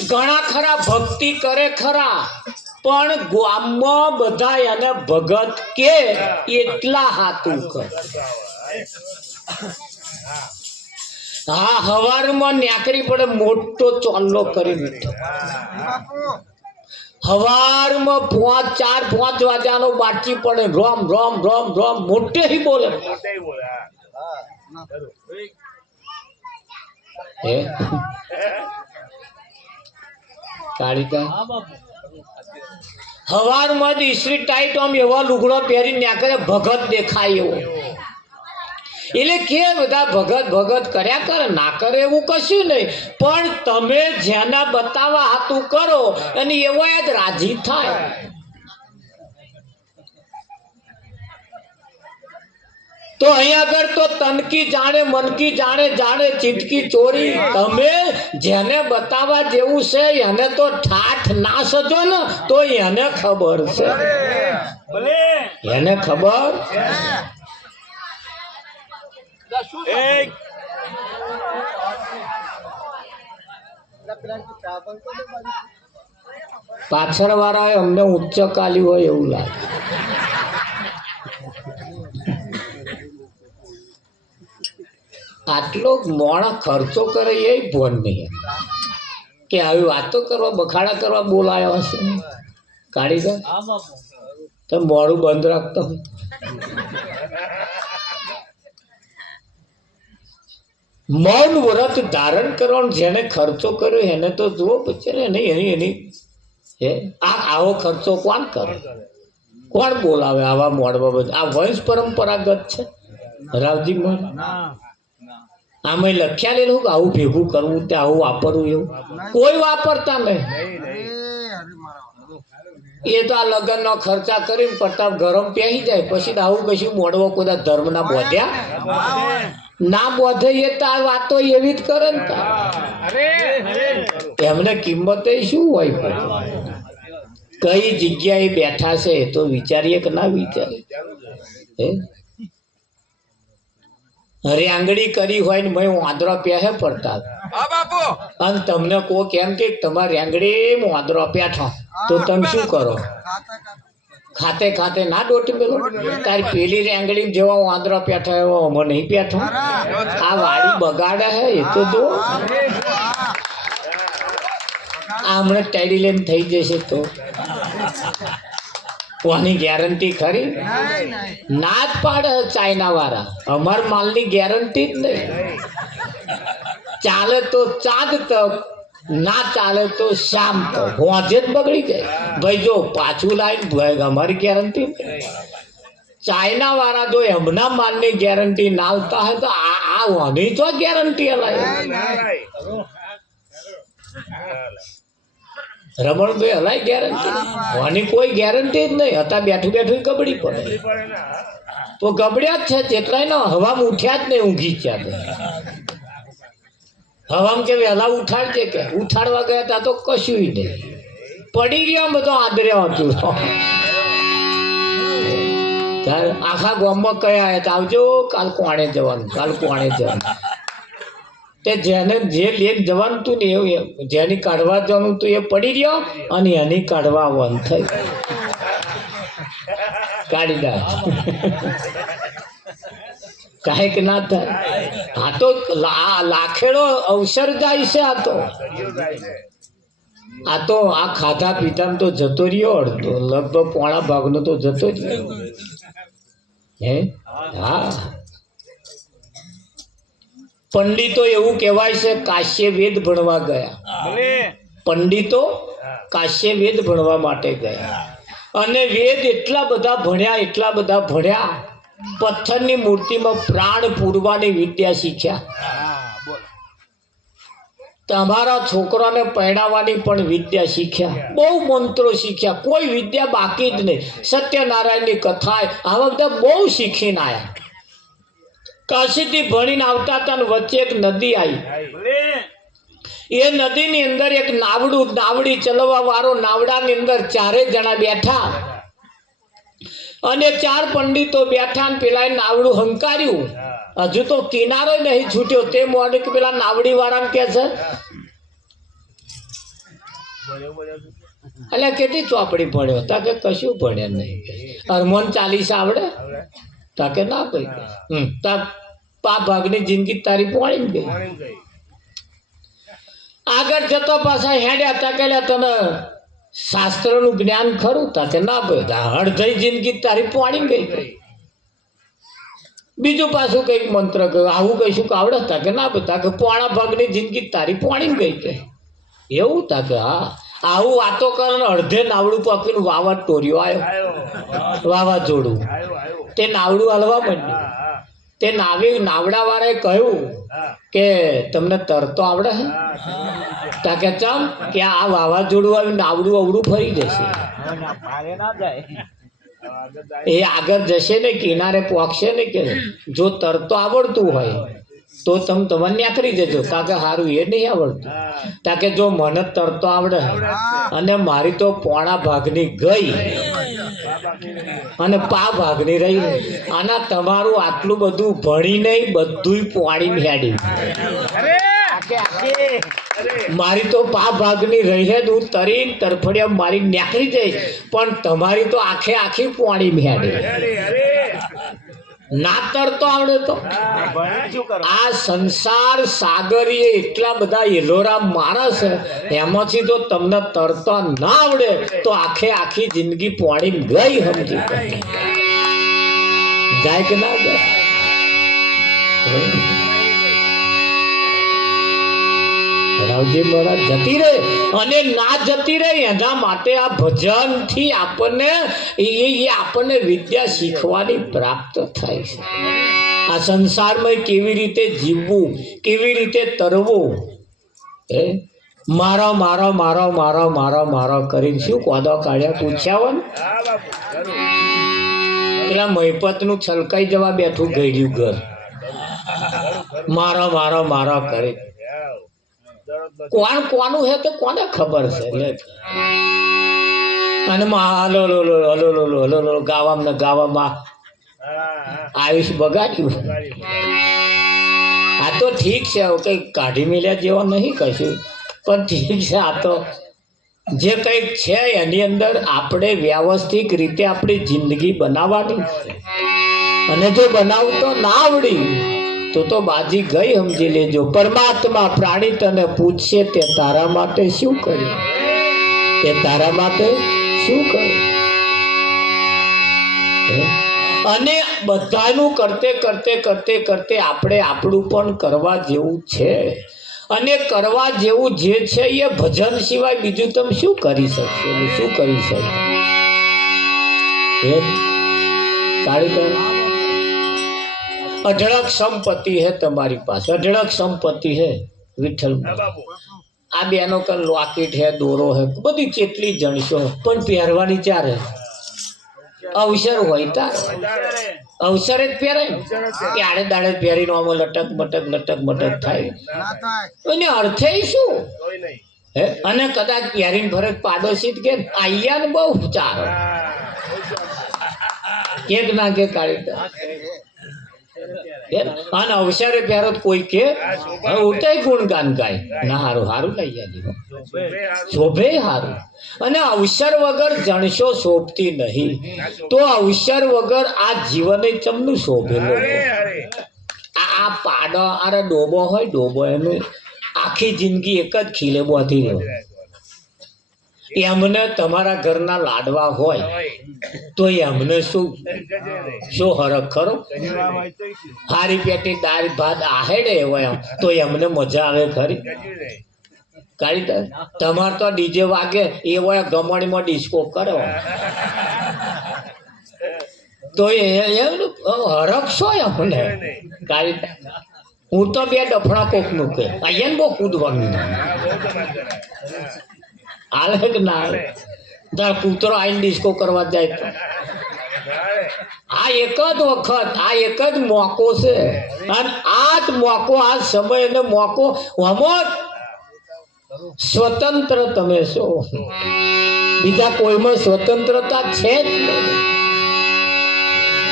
ઘણા ખરા ભક્તિ કરે ખરા પણ ગામમાં બધા એને ભગત કે એટલા હાથું કર હા હવારમાં ન્યાકરી પડે મોટો ચોલ્લો કરી બેઠો હવારમાં 4-5 વાગ્યાનો બાટકી પડે રોમ રોમ રોમ રોમ મોટે ही બોલે હે હવારમાં જ ઈસ્ત્રી ટાઈટ આમ એવા લુગડો પહેરી ન્યાકરે ભગત દેખાય એવો એટલે કે બધા ભગત ભગત કર્યા કરે ના કરે એવું કશું નહીં પણ તમે જેના બતાવવા હાથું કરો અને એવો જ રાજી થાય તો અહીંયા આગળ તો તનકી જાણે મનકી જાણે જાણે ચીટકી ચોરી તમે જેને બતાવવા જેવું છે એને તો ઠાઠ ના સજો ને તો એને ખબર છે એને ખબર પાછળ વાળા અમને ઉચ્ચ કાલી હોય એવું લાગે આટલો મોણા ખર્ચો કરે એ ભોન નહીં કે આવી વાતો કરવા બખાડા કરવા બોલાયો હશે કાઢી દે તો મોડું બંધ રાખતો મૌન વ્રત ધારણ કરવાનું જેને ખર્ચો કર્યો એને તો જુઓ પછી ને એની હે આવો ખર્ચો કોણ કરે કોણ બોલાવે આવા મોડવા બધું આ વંશ પરંપરાગત છે રાવજી મોડ આમાં લખ્યા લેલું કે આવું ભેગું કરવું તે આવું વાપરવું એવું કોઈ વાપરતા નહીં એ તો આ લગ્ન નો ખર્ચા કરીને પ્રતાપ ગરમ પહેરી જાય પછી આવું કશું મોડવો કોઈ ધર્મ ના બોધ્યા ના બોધે એ તો આ વાતો એવી જ કરે ને એમને કિંમત શું હોય કઈ જગ્યાએ બેઠા છે એ તો વિચારીએ કે ના વિચારીએ હે રેંગડી કરી હોય ને મેં વાંદરો પહેરે પડતા અને તમને કો કેમ કે તમારે રેંગડી વાંદરો પેઠો તો તમે શું કરો ખાતે ખાતે ના ડોટી મેલો તારી પેલી રેંગડી જેવા વાંદરો પેઠો એવો અમે નહીં પેઠો આ વાડી બગાડે હે એ તો જો આ હમણાં ટેડી લઈને થઈ જશે તો કોની ગેરંટી ખરી ના જ પાડે ચાઇના વાળા અમાર માલની ગેરંટી જ નહીં ચાલે તો ચાંદ તક ના ચાલે તો શામ તક હોજે જ બગડી જાય ભાઈ જો પાછું લાવીને અમારી ગેરંટી ચાઇના વાળા જો એમના માલની ગેરંટી ના આવતા હોય તો આ હોની તો ગેરંટી હલાય રમણભાઈ હલાય ગેરંટી આની કોઈ ગેરંટી જ નહીં હતા બેઠું બેઠું ગબડી પડે તો ગબડ્યા જ છે જેટલાય હવામાં ઉઠ્યા જ નહીં ઊંઘી ગયા હવામાં કે વહેલા ઉઠાડજે કે ઉઠાડવા ગયા હતા તો કશું નહીં પડી ગયા બધો આદર્યો હતું આખા ગામમાં કયા આવજો કાલ કોણે જવાનું કાલ કોણે જવાનું તે જેને જે લેખ જવાનું તું ને એવું જેની કાઢવા જવાનું તું એ પડી ગયો અને એની કાઢવા વન થઈ કાઢી દે કાંઈક ના થાય. આ તો લાખેડો અવસર જાય છે. આ તો આ ખાધા પીધામાં તો જતો રહ્યો અડધો લગભગ પોણા ભાગનો તો જતો જ રહ્યો. હે હા, પંડિતો એવું કહેવાય છે કાશ્ય વેદ ભણવા ગયા. પંડિતો કાશ્ય વેદ ભણવા માટે ગયા અને વેદ એટલા બધા ભણ્યા પથ્થરની મૂર્તિમાં પ્રાણ પૂરવાની વિદ્યા શીખ્યા. તમારા છોકરાને પરણાવવાની પણ વિદ્યા શીખ્યા. બહુ મંત્રો શીખ્યા. કોઈ વિદ્યા બાકી જ નહીં. સત્યનારાયણની કથા આવા બધા બહુ શીખીને આવ્યા. કાશીથી ભણીને આવતા હતા ને વચ્ચે એક નદી આવી. એ નદીની અંદર એક નાવડી ચલાવવા વાળો, નાવડાની અંદર 4 જણા બેઠા અને 4 પંડિતો બેઠા ને પેલા નાવડું હંકાર્યું. હજુ તો કિનારો નહીં છૂટ્યો તે મોડે કે પેલા નાવડી વાળાને કે છે એટલે કેટલી ચોપડી ભણ્યો? તા કે કશું ભણ્યા નહીં. હરમોન 40 આવડે? તા કે ના ભાઈ. તા 5 ભાગની જિંદગી તારી પોણી ગઈ. આગળ જતો પાછા હેડ્યા. તા કે તને શાસ્ત્રનું જ્ઞાન ખરું? તા કે ના ભાઈ. અડધી જિંદગી તારી પોણી ગઈ. બીજું પાછું કઈક મંત્ર કહ્યું. આવું કહીશું કે આવડે? તા કે ના ભાઈ. તા કે પોણા ભાગની જિંદગી તારી પોણી ગઈ કે એવું? તા કે હા. આવું વાતો કરે અડધે નાવડું પકડીને વાવા ટોર્યો આવ્યો. વાવાઝોડું તે નાવડું હલવા માંડ્યું. તે નાવડા વાળાએ કહ્યું કે તમને તરતો આવડે છે? તા કે ચમ કે આ વાવાઝોડું આવ્યું, નાવડું અવડું ફરી જશે. એ આગળ જશે ને કિનારે પહોંચશે ને કે જો તરતો આવડતું હોય તો તમે નીકળી જજો. તા કે સારું એ નહીં આવડતું. તા કે જો મને તરતો આવડે અને મારી તો પોણા ભાગની ગઈ અને 5 ભાગની રહી અને તમારું આટલું બધું ભણી નહીં, બધું પોણી હેડી. મારી તો 5 ભાગની રહી છે. હું તરીને તરફડિયા મારી નીકળી જઈશ, પણ તમારી તો આખી પોણી હેડી. ના તરતો આવડે તો આ સંસાર સાગરીએ એટલા બધા એલોરા માણસ, એમાંથી તો તમને તરતો ના આવડે તો આખી જિંદગી પોણી ગઈ. સમજી જાય કે ના જાય? રાવજી મહારાજ જતી રહે અને ના જતી રહે એના માટે આ ભજન થી આપણને વિદ્યા શીખવાની પ્રાપ્ત થાય છે. આ સંસારમાં કેવી રીતે જીવવું, કેવી રીતે તરવું. મારો મારો મારો મારો મારો મારો કરીને શું કોદો કાઢ્યા પૂછ્યા હોય ને પેલા મહિપત નું છલકાઈ જવા બેઠું ગયું ઘર. મારો મારો મારો કરી કોનું હે તો કોને ખબર છે. અને હલો ગાવામાં આયુષ બગાડ્યું. આ તો ઠીક છે, કઈ કાઢી મેલ્યા જેવા નહીં કશું, પણ ઠીક છે. આ તો જે કંઈક છે એની અંદર આપણે વ્યવસ્થિત રીતે આપણી જિંદગી બનાવવાની છે. અને જો બનાવતો ના આવડી તો બાજી ગઈ. સમજી લેજો. પરમાત્મા પ્રાણી તને પૂછશે તે તારા માટે શું કર્યું, તે તારા માટે શું કર્યું. અને બધાનું કરતે આપણે આપણું પણ કરવા જેવું છે. અને કરવા જેવું જે છે એ ભજન સિવાય બીજું તમે શું કરી શકશો? શું કરી શકશો? અઢળક સંપત્તિ है तुम्हारी पास, अढળક संपत्ति है विठल. આ બેનો કન લોકેટ है, દોરો है, બધી કેટલી જણશો, પણ પહેરવાની ચારે અવસર હોય તાર અવસર જ પહેરાય ને. કે આડે દાડે પહેરીને આમાં લટક મટક થાય અને અર્થે શું હે? અને કદાચ પહેરીને ફરક પાડોશી કે આયા ને બહુ ચાર એક ના કે કાઢી અને અવસરે પ્યારો તો કોઈ કે ઉઠાય ગુણગાન ગાય ના હારું હારું લઈ જાય શોભે હારું. અને અવસર વગર જણશો શોભતી નહીં, તો અવસર વગર આ જીવન ચમનું શોભેલું. આ પાડો અરે ડોબો હોય, ડોબો એનું આખી જિંદગી એક જ ખીલે બોધી રહ્યો. એમને તમારા ઘરના લાડવા હોય તો એમને શું હરખ ખરો? હારી પેટી દાળ ભાત આહેડે હોય તો એમને મજા આવે ખરી? કાઢી તમારે તો ડીજે વાગે એ હોય ગમણીમાં ડિસ્કો કરે તો એમનું હરખ છો એમને કાઢી. હું તો બે ડફણા કોક નું કે અહીંયા ને બહુ કૂદવાનું હાલે કે ના હાલે? કૂતરો આઈને ડિસ્કો કરવા જાય તો આ એક જ વખત, આ એક જ મોકો છે. અને આ જ મોકો, આ સમય અને મોકો હમત સ્વતંત્ર તમે છો. બીજા કોઈમાં સ્વતંત્રતા છે જ નહીં,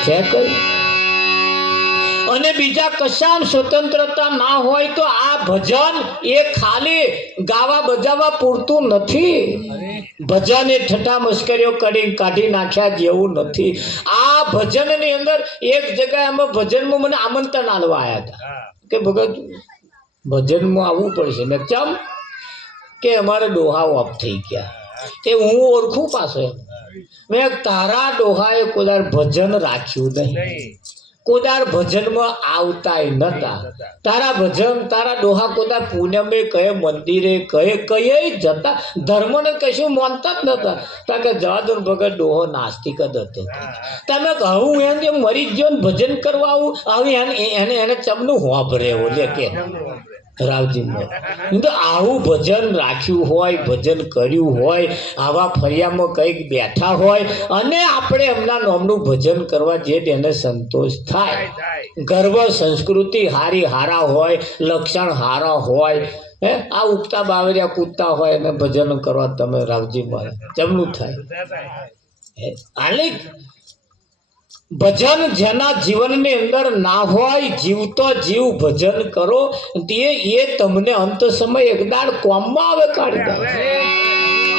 છે કઈ? અને બીજા કશામ સ્વતંત્રતા ના હોય તો આ ભજન એ ખાલી ગાવા બજાવવા પૂરતું નથી. ભજન એ ઠઠા મસ્કરીઓ કરી કાઢી નાખ્યા જેવું નથી. આ ભજનની અંદર એક જગ્યાએ અમે ભજનમાં મને આમંત્રણ આલવા આવ્યા હતા કે ભગત ભજનમાં આવવું પડશે. ને ચમ કે અમારે ડોહા ઓફ થઈ ગયા. તે હું ઓળખું પાછો. મેં તારા ડોહાએ કોદાર ભજન રાખ્યું નહીં, કોદાર ભજનમાં આવતાય નતા. તારા ભજન તારા ડોહા કોદાર પૂનમે કયે મંદિરે કયે જતા ધર્મને કશું માનતા જ નતા. કારણ કે જવાદન ભગત ડોહો નાસ્તિક જ હતો. તમે કહું એમ મરી ગયો ને ભજન કરવા આવું એને ચમનું વાપરે એવો લે કે રાવજી તો આવું ભજન રાખ્યું હોય, ભજન કર્યું હોય, આવા ફરિયામાં કંઈક બેઠા હોય અને આપણે એમના નામનું ભજન કરવા જઈએ એને સંતોષ થાય. ગર્વ સંસ્કૃતિ હારી હારા હોય, લક્ષણ હારા હોય, આ ઉગતા બાવરિયા કૂદતા હોય અને ભજન કરવા તમે રાવજી મળે જમનું થાય. હાલે ભજન જેના જીવનની અંદર ના હોય, જીવતો જીવ ભજન કરો એ તમને અંત સમય એકદાડ કોમમાં આવે કાઢી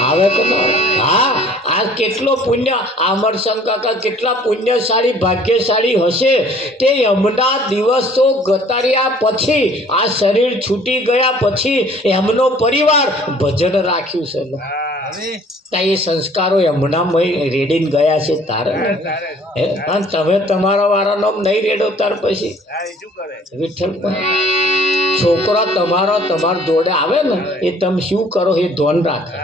આવે કે હા. આ કેટલો પુણ્ય અમરસંગ કાકા કેટલા પુણ્યશાળી ભાગ્યશાળી હશે તે એમના દિવસો ગતાર્યા પછી, આ શરીર છૂટી ગયા પછી એમનો પરિવાર ભજન રાખ્યું છે. એ સંસ્કારો એમનામાં રેડીને ગયા છે તારે. અને તમે તમારા વાળાનો નહીં રેડો ત્યાર પછી વિઠ્ઠલ છોકરો તમારો તમારા જોડે આવે ને એ તમે શું કરો એ ધ્યાન રાખે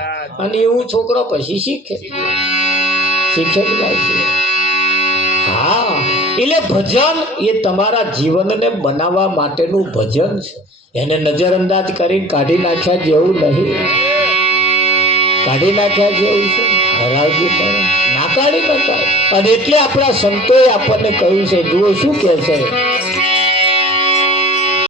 અને એવું છોકરો પછી શીખે છે. હા, એટલે ભજન એ તમારા જીવનને બનાવવા માટેનું ભજન છે. એને નજરઅંદાજ કરી કાઢી નાખ્યા જેવું નહીં, કાઢી નાખ્યા જેવું છે. હરાવજી પણ ના કાઢી નખાય. અને એટલે આપણા સંતોએ આપણને કહ્યું છે, જુઓ શું કહે છે,